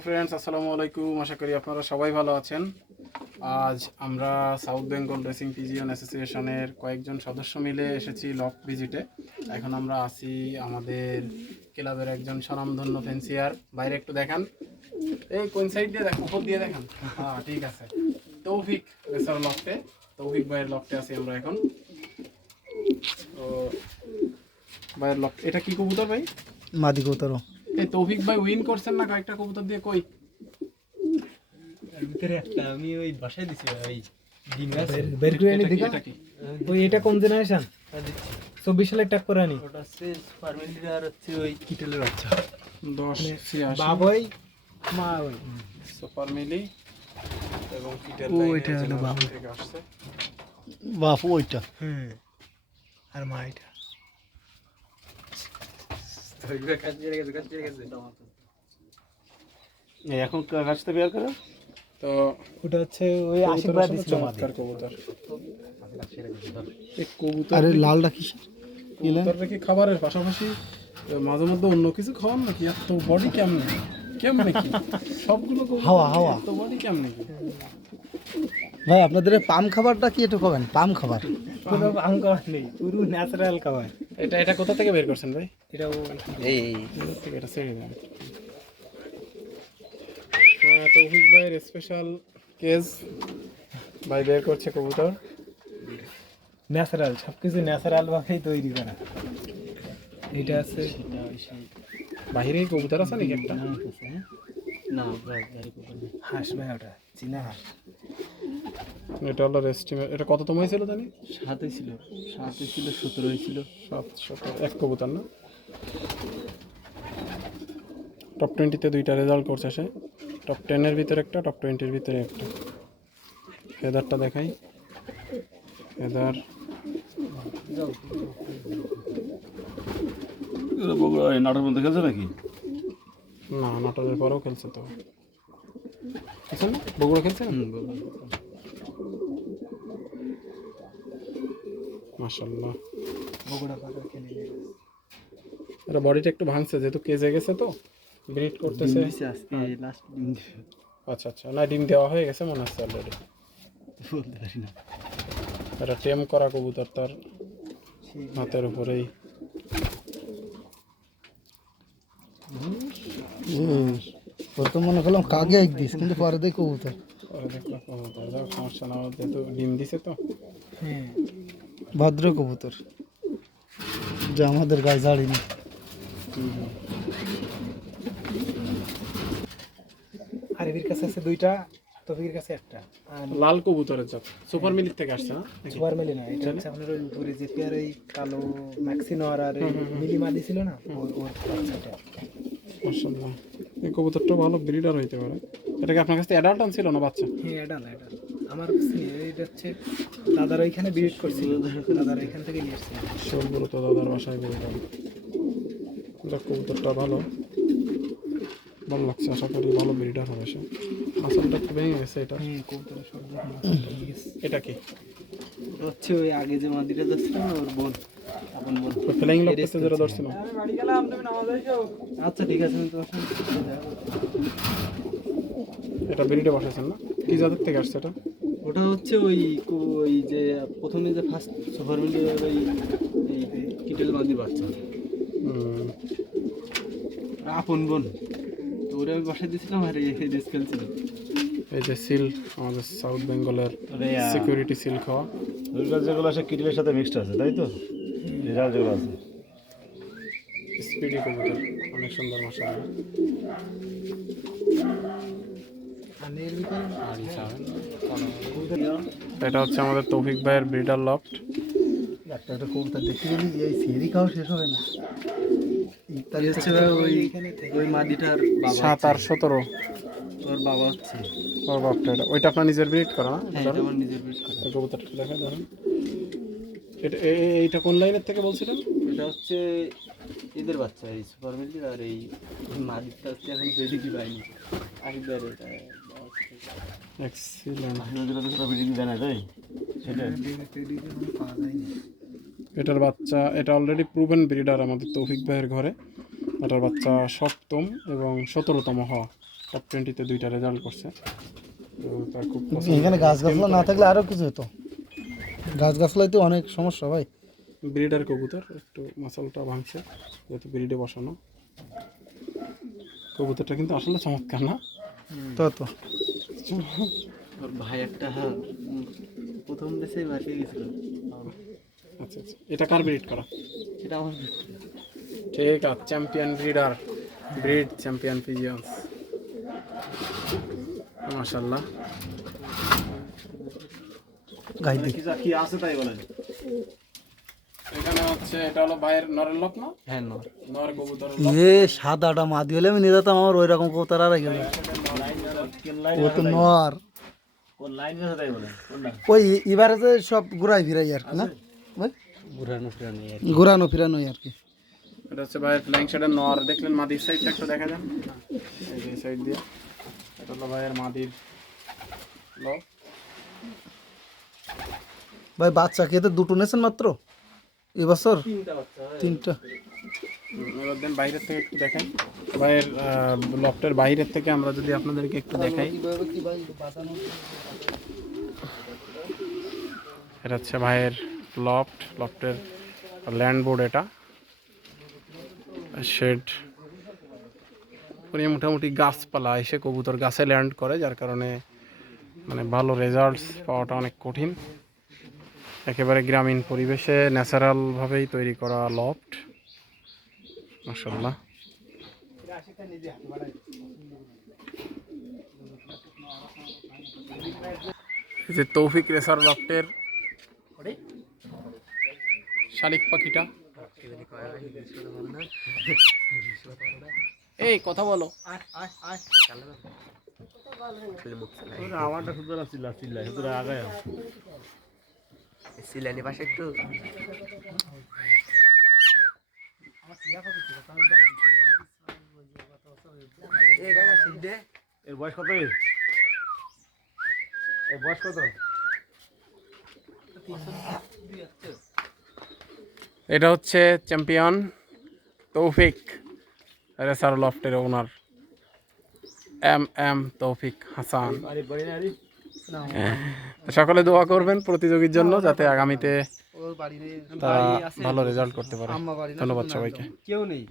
Friends, আসসালামু আলাইকুম। আশা করি আপনারা সবাই ভালো আছেন। আজ আমরা সাউথ বেঙ্গল রেসিং পিজিয়ন অ্যাসোসিয়েশনের কয়েকজন সদস্য মিলে এসেছি লক ভিজিটে। এখন আমরা আছি আমাদের ক্লাবের একজন স্বনামধন্য ফেন্সিয়ার। বাইরে একটু দেখান, এই কোন সাইড দিয়ে দেখান, উপর দিয়ে দেখান। হ্যাঁ, ঠিক আছে। তৌফিক রেসার লকটে, তৌফিক ভাইয়ের লকটে আছি আমরা এখন। তো ভাইয়ের লক, এটা কি কবুতর ভাই? মাদি কবুতর। এই তৌফিক ভাই উইন করছেন না কয়েকটা কবুতর দিয়ে? কই ভিতরে একটা আমি ওই বাসায় দিছি ভাই, ডিম আছে। বের করে আনি দেখা। এটা কি? ওই এটা কোন জেনারেশন? 24 সালে ট্যাগ করে আনি। ওটা হচ্ছে ফার্মেন্টির আর হচ্ছে ওই কিটেলের বাচ্চা। 1086 বাবই মা ওই সুপার মিলি এবং কিটেল ও, লাইনের এটা হলো বাবু। থেকে আসছে। বাপু ওইটা। আর মা এটা। এখন কাছতে বের করে তো ওটা হচ্ছে ওই আশীর্বাদ দিছিল মাদি। চমৎকার কবুতর। এই কবুতর আরে লালটা কি? কবুতরটা কি খাবারের পাশাপাশি মাঝে মধ্যে অন্য কিছু খাওয়ান নাকি? এত বডি কেমনে কেমনে কি সবগুলো কবুতর হাওয়া, হাওয়া। এত বডি কেমনে কি? ভাই আপনাদের পাম খাবারটা কি একটু খাবেন? পাম খাবার। পুরো পাম খাবার নেই, পুরো ন্যাচারাল খাবার। এটা কোথা থেকে বের করছেন ভাই? এটা এই এখান থেকে এটা ছেড়ে দেন। হ্যাঁ, তৌফিক ভাইয়ের স্পেশাল কেজ ভাই বের করছে কবুতর। ন্যাচারাল, সবকিছু ন্যাচারাল ভাবেই তৈরি করা। এটা আছে বাহিরে কবুতর আছে নাকি একটা? না হাঁস ভাই, ওটা চীনা হাঁস। এটা হলো রেস্টিমেট। এটা কততম হয়েছিল জানি? সাথে ছিল 17 হয়েছিল। 700 এক কবুতর না? টপ 20-তে দুইটা রেজাল্ট করছে সে। টপ 10-এর ভিতরে একটা, টপ 20-এর ভিতরে একটা। ফেদারটা দেখাই। ফেদার নাটক বন্ধ খেলছে নাকি? না, নাটোরের পরেও খেলছে তো। খেলছে না? বগুড়া খেলছে না? মাশাআল্লাহ। বগুড়া পাকা খেলে এটা বডিটা একটু ভাঙছে যেহেতু কেজে গেছে তো ব্রিড করতেছে। আজকে লাস্ট ডিম দিবে। আচ্ছা আচ্ছা, না ডিম দেওয়া হয়ে গেছে মনে হচ্ছে অলরেডি। বলতে পারি না। এটা টেম করা কবুতর, তার হাতের উপরেই। প্রথম মনে করলাম কাগে এক দিস, কিন্তু পরে দেখো কবুতর। পরে দেখলাম কবুতর, যাও সমস্যা না, যেহেতু ডিম দিছে তো। হ্যাঁ, ভদ্র কবুতর যা আমাদের গায়ে ঝাড়িনি। আর এর কাছে আছে দুইটা, তফিকের কাছে একটা। আর লাল কবুতরের জাত সুপার মিলির থেকে আসছে না? সুপার মিলি না, এটা হচ্ছে আপনার ওই উপরে যে পেয়ার ওই কালো ম্যাক্সিনোর আর ওই মিলি মাদি ছিল না, ওর বাচ্চাটা। মাশাআল্লাহ, এই কবুতরটা ভালো ব্রিডার হইতে পারে। এটা কি আপনার কাছে অ্যাডাল্ট ছিল না বাচ্চা? হ্যাঁ, এটা আমার কাছে নেই, এটা হচ্ছে দাদার ওইখানে ব্রিড করছিল, দাদার এখান থেকে নিয়ে আসছিল। সবগুলো তো দাদার বাসায় ব্রিড হয়। এটা কবুতরটা ভালো ভালো লাগছে, আশা করি ভালো ব্রিডার হবে সে। আসলটা একটু ভেঙে গেছে এটা। হ্যাঁ, কবুতরের সব রকম আছে, ঠিক আছে। এটা কি? ওটা হচ্ছে ওই আগে যে মাদিটা যাচ্ছিল না, ওর বোন, আপন বোন। ফ্লাইং লক করতে যেটা ধরছিল। আচ্ছা ঠিক আছে, আমি তোমার সঙ্গে এটা ব্রিডে বসাইছেন না? কি জাতের থেকে আসছে এটা? ওটা হচ্ছে ওই ওই যে প্রথমে যে ফার্স্ট সুপার মিলিয়র ওই এই কিটেল মাদি বাচ্চা, হুম, আপন বোন। তো ওরা আমি বাসায় দিয়েছিলাম আর এই রেস খেলছিল। এই যে সিল, আমাদের সাউথ বেঙ্গলের সিকিউরিটি সিল খাওয়া। ওইগুলো যেগুলো আছে কিটেলের সাথে মিক্সড আছে, তাই তো? রেজাল্ট যেগুলো আছে স্পিডি কবুতর, অনেক সুন্দর মাশাআল্লাহ। আর এর ভিতরে এটা হচ্ছে আমাদের তৌফিক ভাইয়ের ব্রিডার লফট। একটা একটা কবুতর দেখতে গেলে এই সেরি খাওয়া শেষ হবে না। এই হচ্ছে ওই ওই মাদিটার বাবা, 7 আর 17 ওর বাবা হচ্ছে। ওর বাপটা। এটা ওইটা আপনার নিজের ব্রিড করা না? হ্যাঁ, এটা আমার নিজের ব্রিড করা। এই কবুতরটা দেখা ধরেন। এটা এইটা কোন লাইনের থেকে বলছিলেন? এটা হচ্ছে এদের বাচ্চা, এই সুপার মিলিয়র। আর এই মাদিটা হচ্ছে এখন বেডি কি পাইনি, আরেকবার এটা এক্সিলেন্ট। যেটা সেটা ভিডিও দেয় না, তাই সেটাই। পাওয়া যায়নি। এটার বাচ্চা, এটা অলরেডি প্রুভেন ব্রিডার আমাদের তৌফিক ভাইয়ের ঘরে। এটার বাচ্চা 7ম এবং 17তম হওয়া। টপ 20-তে 2টা রেজাল্ট করছে। তো তার খুব পছন্দ। এখানে গাছগাছলা না থাকলে আরও কিছু হতো, গাছগাছলাই তো অনেক সমস্যা ভাই। ব্রিডার কবুতর, একটু মাসালটা ভাঙছে যেহেতু ব্রিডে বসানো। কবুতরটা কিন্তু আসলে চমৎকার না? তো তো ওর ভাই একটা প্রথম দেশেই মার্কে গেছিল। আচ্ছা আচ্ছা, এটা কার ব্রিড করা? এটা আমার ঠিক আছে, চ্যাম্পিয়ন ব্রিডার, ব্রিড চ্যাম্পিয়ন পিজিয়ন্স, মাশাআল্লাহ। গাই দিই। কি আছে তাই বলেন। এখানে হচ্ছে এটা হলো ভাইয়ের নরের লোক না? হ্যাঁ নর। নর কবুতর সাদাটা মাদি হলে আমি নিয়ে যেতাম, আমার ওই রকম কবুতর আর গেল। ও তো নর, কোন লাইন আছে তাই বলেন কোনটা? ওই এবারে যে সব ঘুরাই ফিরাই আর কি না ভাই, ঘুরানো ফিরানো ঘুরানো ফিরানো আর কি। এটা হচ্ছে ভাইয়ের ফ্ল্যাং শেডের নর। দেখলেন মাদির সাইডটা একটু দেখা যান, এই যে সাইড দিয়ে। এটা হলো ভাইয়ের মাদির লোক। ভাই বাচ্চা খেতে দুটো নেছেন মাত্র এবছর? 3টা বাচ্চা হয়। 3টা। এবার দেন বাইরের থেকে একটু দেখাই ভাইয়ের লফটের বাইরের থেকে আমরা যদি আপনাদেরকে একটু দেখাই। এটা হচ্ছে ভাইয়ের লফটের ল্যান্ড বোর্ড। এটা শেড মোটামুটি গাছপালা এসে কবুতর গাছে ল্যান্ড করে, যার কারণে মানে ভালো রেজাল্টস পাওয়াটা অনেক কঠিন। একেবারে গ্রামীণ পরিবেশে ন্যাচারালভাবেই তৈরি করা লফট, মাশাআল্লাহ। এই যে তৌফিক রেসার লফটের শালিক পাখিটা। এই কথা বলো। আমারটা শুধু না চিল্লাই শুধু আগায় সিলানি পাশে একটু এর বয়স কত? এর বয়স কত? এটা হচ্ছে চ্যাম্পিয়ন তৌফিক রেসার লফটের ওনার এম তৌফিক হাসান। সকলে দোয়া করবেন প্রতিযোগীর জন্য, যাতে আগামীতে তারা ভালো রেজাল্ট করতে পারে। ধন্যবাদ সবাইকে। কেউ নেই।